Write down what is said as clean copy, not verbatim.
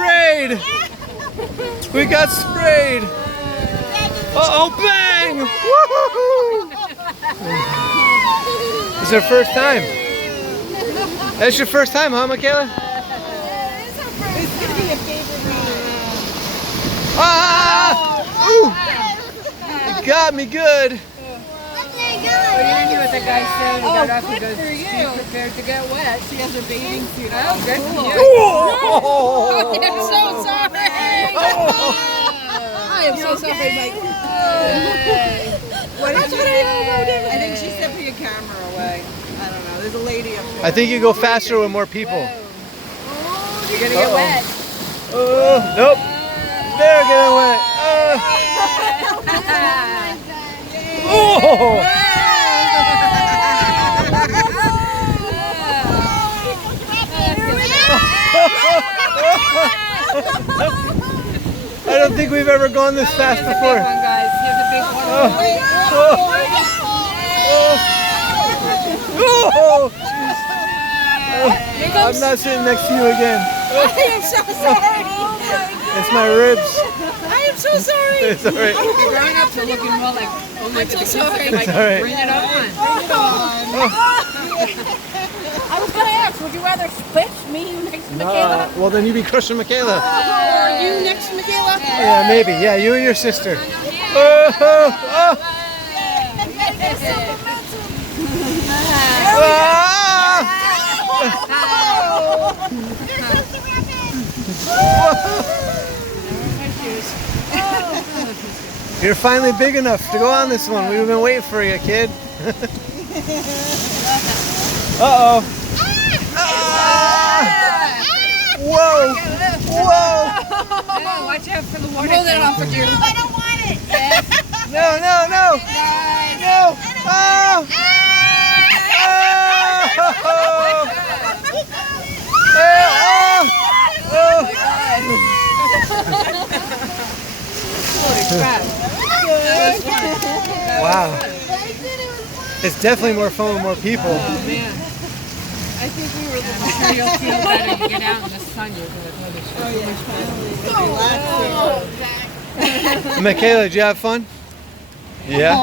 sprayed. We got sprayed. Uh-oh, bang! Woo-hoo-hoo. It's our first time. That's your first time, huh, Mikayla? It's gonna be a favorite ride. Ah! Ooh! You got me good. You didn't do what the guy said. He got up and goes, for you. "Be prepared to get wet." She has her bathing suit on. Oh, good for you. Oh! I'm so sorry. I am so sorry, Mike. What did you say? I think she said put your camera away. I don't know. There's a lady up there. I think you go faster with more people. You're gonna get wet. Oh, nope. They're getting wet. Oh! I don't think we've ever gone this fast Here's before. the big one, guys. Here's the big one. I'm not sitting next to you again. I am so sorry. It's my ribs. I am so sorry. It's all right. The grown-ups are looking more like, oh my so goodness, sorry. like, It's all right. bring it on. I was going to ask, would you rather split me next to Mikayla? Well, then you be crushing Mikayla. Are you next to Mikayla? Yeah, maybe. Yeah, you and your sister. You're finally big enough to go on this one. We've been waiting for you, kid. Uh-oh. Whoa! Whoa! Oh, watch out for the water. Hold it on for you. I don't want it. No, no, no! No! Oh! Wow. It's definitely more fun with more people. Oh, man. I think we were the I'm sure you'll feel better when you get out in the sun. You're going to notice so much better. Mikayla, did you have fun? Yeah?